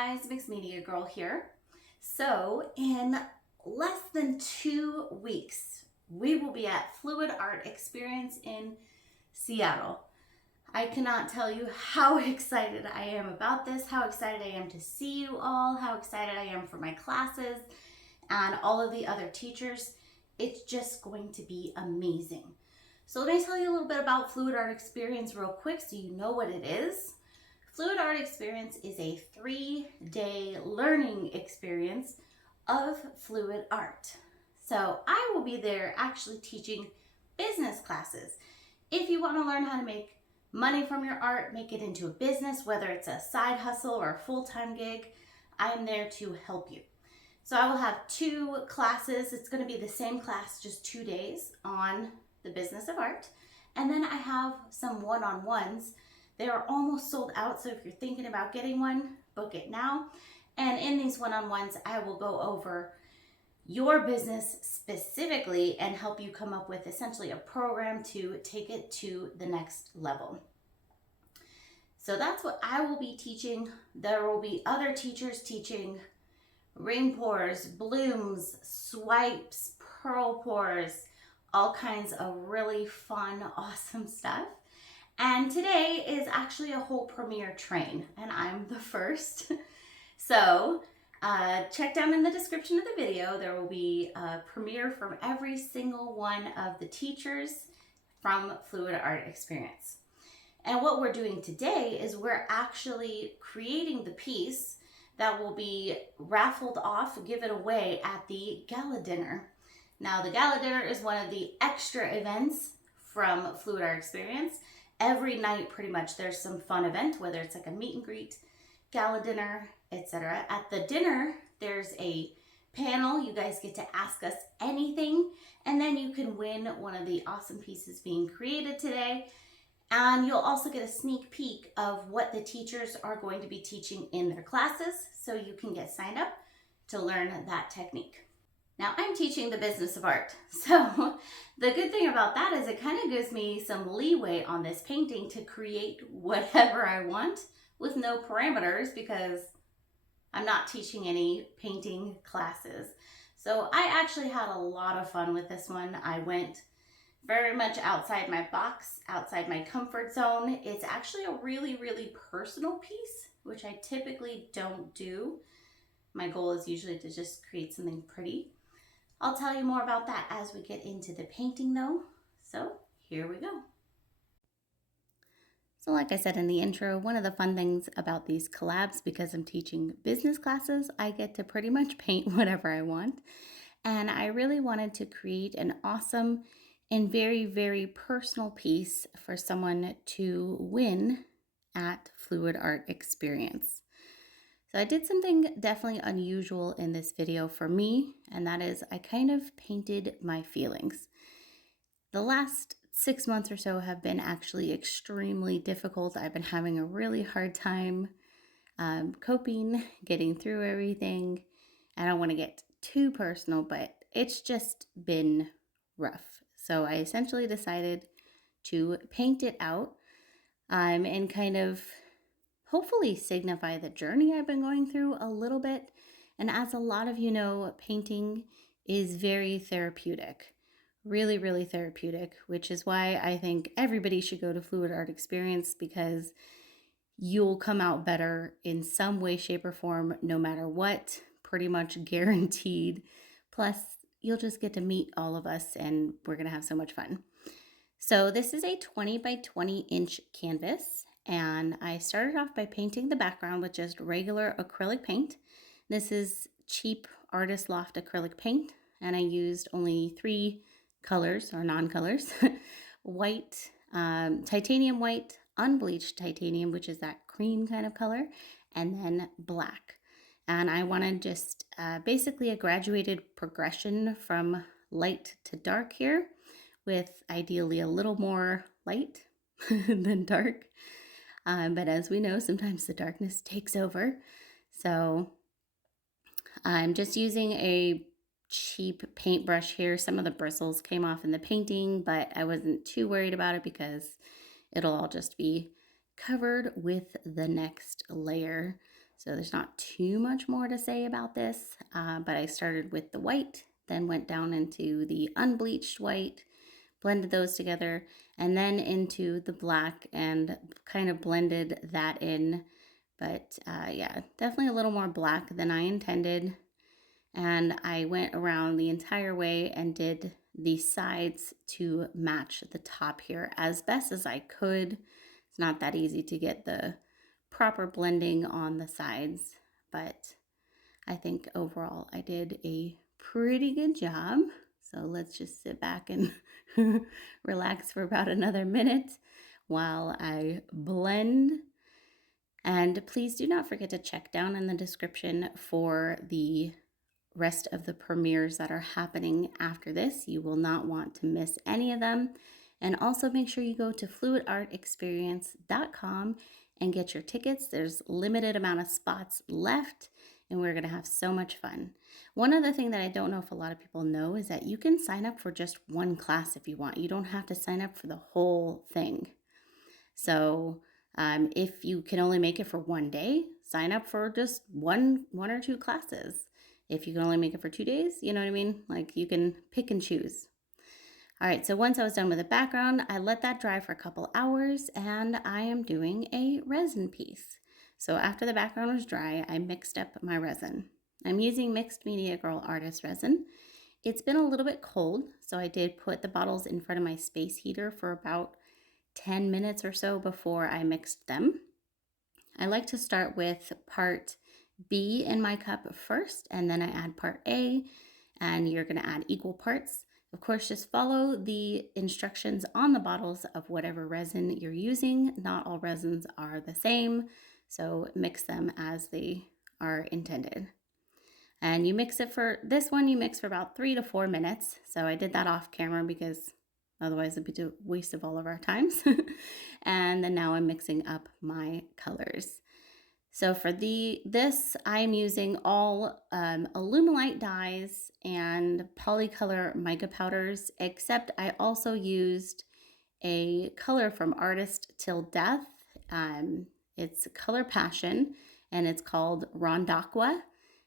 guys, Mixed Media Girl here. So in less than 2 weeks, we will be at Fluid Art Experience in Seattle. I cannot tell you how excited I am about this, how excited I am to see you all, how excited I am for my classes and all of the other teachers. It's just going to be amazing. So let me tell you a little bit about Fluid Art Experience real quick so you know what it is. Fluid Art Experience is a 3-day learning experience of fluid art. So I will be there actually teaching business classes. If you want to learn how to make money from your art, make it into a business, whether it's a side hustle or a full-time gig, I am there to help you. So I will have 2 classes. It's going to be the same class, just 2 days on the business of art. And then I have some one-on-ones. They are almost sold out, so if you're thinking about getting one, book it now. And in these one-on-ones, I will go over your business specifically and help you come up with essentially a program to take it to the next level. So that's what I will be teaching. There will be other teachers teaching ring pours, blooms, swipes, pearl pours, all kinds of really fun, awesome stuff. And today is actually a whole premiere train, and I'm the first. So check down in the description of the video. There will be a premiere from every single one of the teachers from Fluid Art Experience. And what we're doing today is we're actually creating the piece that will be raffled off, given away at the gala dinner. Now, the gala dinner is one of the extra events from Fluid Art Experience. Every night, pretty much, there's some fun event, whether it's like a meet and greet, gala dinner, etc. At the dinner, there's a panel. You guys get to ask us anything, and then you can win one of the awesome pieces being created today. And you'll also get a sneak peek of what the teachers are going to be teaching in their classes, so you can get signed up to learn that technique. Now, I'm teaching the business of art, so the good thing about that is it kind of gives me some leeway on this painting to create whatever I want with no parameters, because I'm not teaching any painting classes. So I actually had a lot of fun with this one. I went very much outside my box, outside my comfort zone. It's actually a really, really personal piece, which I typically don't do. My goal is usually to just create something pretty. I'll tell you more about that as we get into the painting though. So here we go. So like I said in the intro, one of the fun things about these collabs, because I'm teaching business classes, I get to pretty much paint whatever I want. And I really wanted to create an awesome and very, very personal piece for someone to win at Fluid Art Experience. So I did something definitely unusual in this video for me, and that is I kind of painted my feelings. The last 6 months or so have been actually extremely difficult. I've been having a really hard time coping, getting through everything. I don't want to get too personal, but it's just been rough. So I essentially decided to paint it out and kind of hopefully signify the journey I've been going through a little bit. And as a lot of you know, painting is very therapeutic, really, really therapeutic, which is why I think everybody should go to Fluid Art Experience, because you'll come out better in some way, shape, or form, no matter what, pretty much guaranteed. Plus, you'll just get to meet all of us, and we're gonna have so much fun. So this is a 20 by 20 inch canvas. And I started off by painting the background with just regular acrylic paint. This is cheap Artist Loft acrylic paint, and I used only 3 colors or non-colors. White, titanium white, unbleached titanium, which is that cream kind of color, and then black. And I wanted just basically a graduated progression from light to dark here, with ideally a little more light than dark. But as we know, sometimes the darkness takes over. So I'm just using a cheap paintbrush here. Some of the bristles came off in the painting, but I wasn't too worried about it because it'll all just be covered with the next layer. So there's not too much more to say about this, but I started with the white, then went down into the unbleached white, blended those together, and then into the black and kind of blended that in. But yeah, definitely a little more black than I intended. And I went around the entire way and did the sides to match the top here as best as I could. It's not that easy to get the proper blending on the sides, but I think overall I did a pretty good job. So let's just sit back and relax for about another minute while I blend. And please do not forget to check down in the description for the rest of the premieres that are happening after this. You will not want to miss any of them. And also make sure you go to fluidartexperience.com and get your tickets. There's limited amount of spots left and we're going to have so much fun. One other thing that I don't know if a lot of people know is that you can sign up for just one class if you want. You don't have to sign up for the whole thing. So if you can only make it for one day, sign up for just one or two classes. If you can only make it for 2 days, you know what I mean? Like you can pick and choose. All right, so once I was done with the background, I let that dry for a couple hours and I am doing a resin piece. So after the background was dry, I mixed up my resin. I'm using Mixed Media Girl Artist resin. It's been a little bit cold, so I did put the bottles in front of my space heater for about 10 minutes or so before I mixed them. I like to start with part B in my cup first, and then I add part A, and you're going to add equal parts. Of course, just follow the instructions on the bottles of whatever resin you're using. Not all resins are the same, so mix them as they are intended. And you mix it for this one, you mix for about 3 to 4 minutes. So I did that off camera because otherwise it'd be a waste of all of our times. And then now I'm mixing up my colors. So for this, I'm using all Alumilite dyes and Polycolor Mica powders, except I also used a color from Artist Till Death. It's Color Passion, and it's called Rondaqua.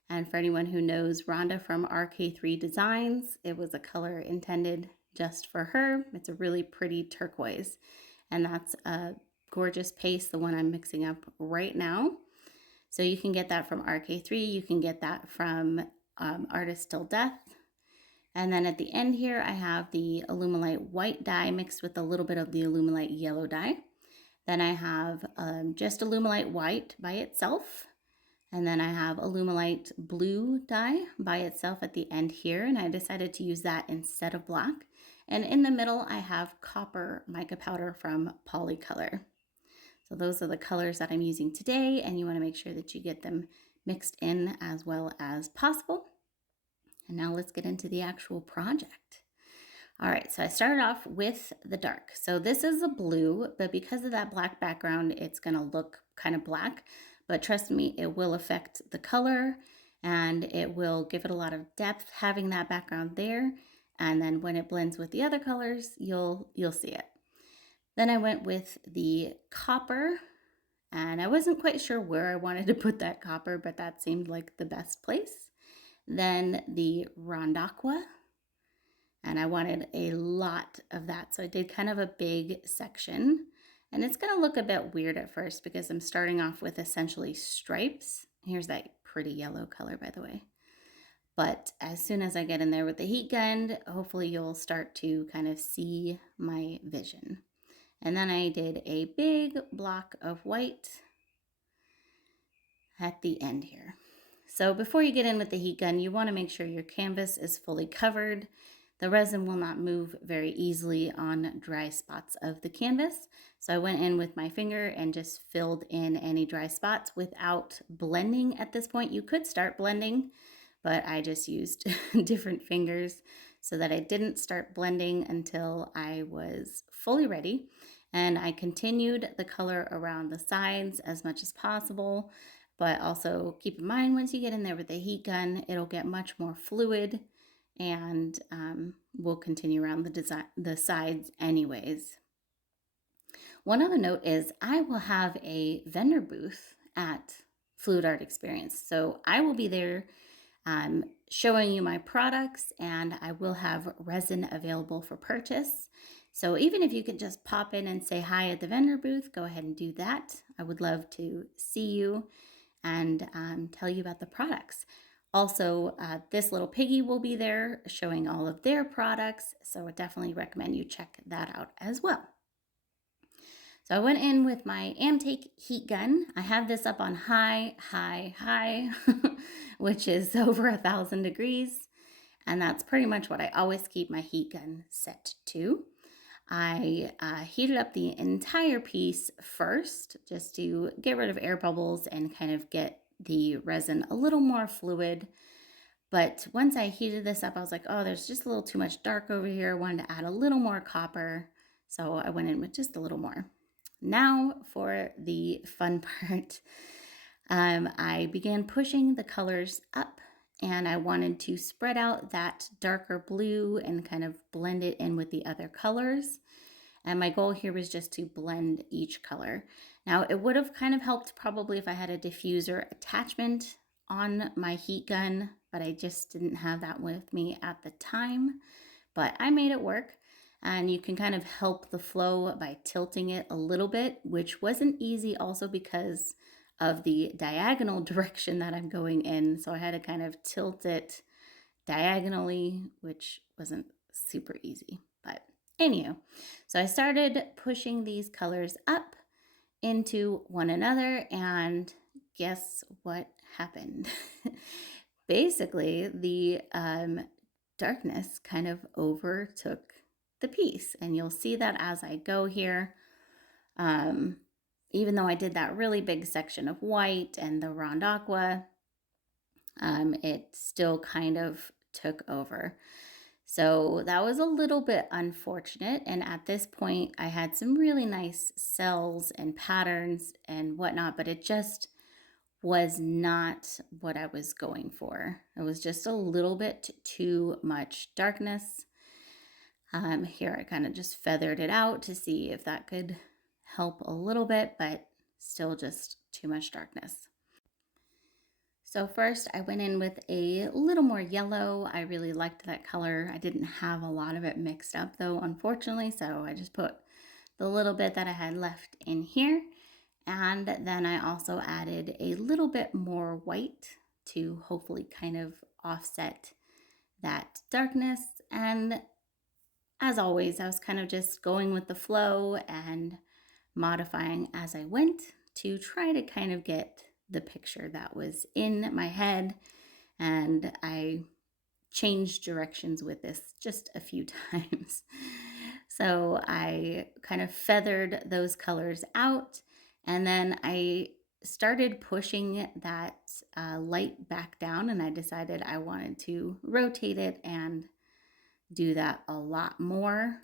And for anyone who knows Rhonda from RK3 Designs, it was a color intended just for her. It's a really pretty turquoise, and that's a gorgeous paste, the one I'm mixing up right now. So you can get that from RK3, you can get that from Artist Till Death. And then at the end here, I have the Alumilite white dye mixed with a little bit of the Alumilite yellow dye. Then I have just Alumilite white by itself. And then I have Alumilite blue dye by itself at the end here, and I decided to use that instead of black. And in the middle, I have copper mica powder from Polycolor. So those are the colors that I'm using today, and you want to make sure that you get them mixed in as well as possible. And now let's get into the actual project. All right, so I started off with the dark. So this is a blue, but because of that black background, it's going to look kind of black. But trust me, it will affect the color and it will give it a lot of depth having that background there. And then when it blends with the other colors, you'll see it. Then I went with the copper, and I wasn't quite sure where I wanted to put that copper, but that seemed like the best place. Then the Rondaqua, and I wanted a lot of that. So I did kind of a big section. And it's going to look a bit weird at first because I'm starting off with essentially stripes. Here's that pretty yellow color, by the way. But as soon as I get in there with the heat gun, hopefully you'll start to kind of see my vision. And then I did a big block of white at the end here. So before you get in with the heat gun, you want to make sure your canvas is fully covered. The resin will not move very easily on dry spots of the canvas. So I went in with my finger and just filled in any dry spots without blending at this point. You could start blending, but I just used different fingers so that I didn't start blending until I was fully ready. And I continued the color around the sides as much as possible, but also keep in mind once you get in there with the heat gun, it'll get much more fluid, and we'll continue around the sides anyways. One other note is I will have a vendor booth at fluid art experience. So I will be there showing you my products, and I will have resin available for purchase. So even if you could just pop in and say hi at the vendor booth, go ahead and do that. I would love to see you and tell you about the products. Also, this little piggy will be there showing all of their products, so I definitely recommend you check that out as well. So I went in with my Amtake heat gun. I have this up on high, which is over 1,000 degrees. And that's pretty much what I always keep my heat gun set to. I heated up the entire piece first just to get rid of air bubbles and kind of get the resin a little more fluid. But once I heated this up, I was like, oh, there's just a little too much dark over here. I wanted to add a little more copper. So I went in with just a little more. Now for the fun part. I began pushing the colors up, and I wanted to spread out that darker blue and kind of blend it in with the other colors. And my goal here was just to blend each color. Now, it would have kind of helped probably if I had a diffuser attachment on my heat gun, but I just didn't have that with me at the time. But I made it work, and you can kind of help the flow by tilting it a little bit, which wasn't easy also because of the diagonal direction that I'm going in. So I had to kind of tilt it diagonally, which wasn't super easy. But anywho, so I started pushing these colors up into one another, and guess what happened? Basically, the darkness kind of overtook the piece, and you'll see that as I go here. Even though I did that really big section of white and the Rond Aqua, it still kind of took over. So that was a little bit unfortunate. And at this point, I had some really nice cells and patterns and whatnot, but it just was not what I was going for. It was just a little bit too much darkness. Here I kind of just feathered it out to see if that could help a little bit, but still just too much darkness. So first I went in with a little more yellow. I really liked that color. I didn't have a lot of it mixed up though, unfortunately, so I just put the little bit that I had left in here. And then I also added a little bit more white to hopefully kind of offset that darkness. And as always, I was kind of just going with the flow and modifying as I went to try to kind of get the picture that was in my head. And I changed directions with this just a few times. So I kind of feathered those colors out, and then I started pushing that light back down, and I decided I wanted to rotate it and do that a lot more,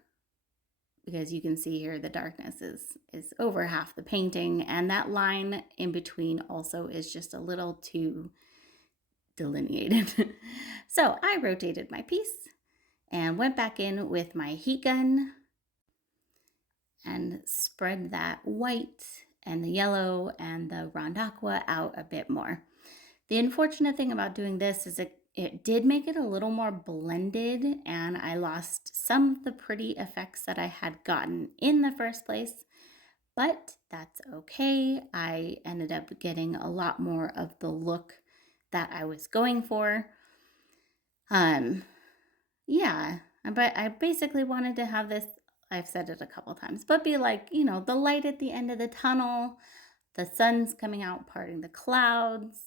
because you can see here the darkness is over half the painting, and that line in between also is just a little too delineated. So I rotated my piece and went back in with my heat gun and spread that white and the yellow and the Rond Aqua out a bit more. The unfortunate thing about doing this is it did make it a little more blended, and I lost some of the pretty effects that I had gotten in the first place, but that's okay. I ended up getting a lot more of the look that I was going for. Yeah, but I basically wanted to have this, I've said it a couple times, but be like, you know, the light at the end of the tunnel, the sun's coming out, parting the clouds,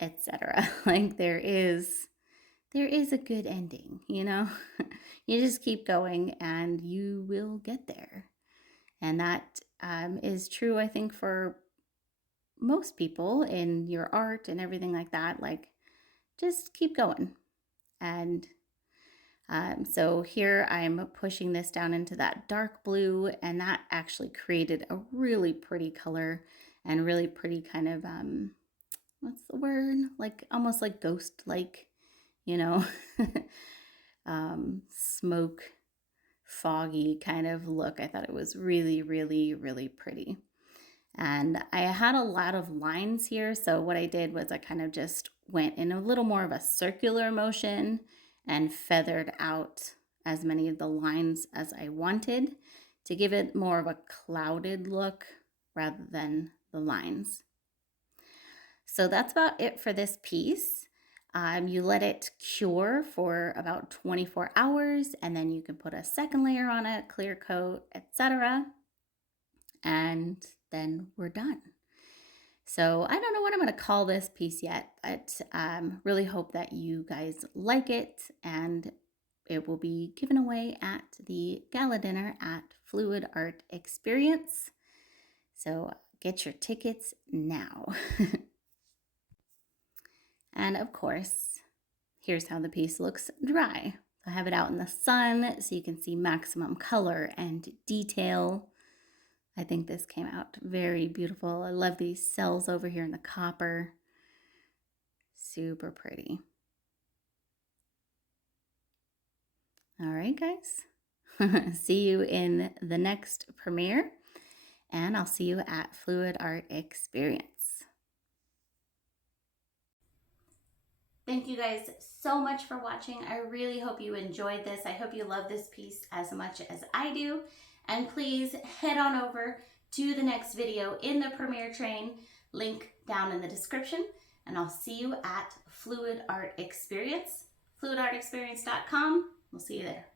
etc. Like there is a good ending, you know? You just keep going and you will get there. And that is true, I think, for most people in your art and everything like that. Like, just keep going. And so here I'm pushing this down into that dark blue, and that actually created a really pretty color and really pretty kind of, what's the word? Like almost like ghost-like, you know, smoke, foggy kind of look. I thought it was really, really, really pretty. And I had a lot of lines here, so what I did was I kind of just went in a little more of a circular motion and feathered out as many of the lines as I wanted to give it more of a clouded look rather than the lines. So that's about it for this piece. You let it cure for about 24 hours, and then you can put a second layer on it, clear coat, etc. And then we're done. So I don't know what I'm going to call this piece yet, but really hope that you guys like it, and it will be given away at the gala dinner at Fluid Art Experience. So get your tickets now. And of course, here's how the piece looks dry. I have it out in the sun so you can see maximum color and detail. I think this came out very beautiful. I love these cells over here in the copper. Super pretty. All right, guys. See you in the next premiere, and I'll see you at Fluid Art Experience. Thank you guys so much for watching. I really hope you enjoyed this. I hope you love this piece as much as I do. And please head on over to the next video in the premiere train, link down in the description, and I'll see you at Fluid Art Experience, fluidartexperience.com. We'll see you there.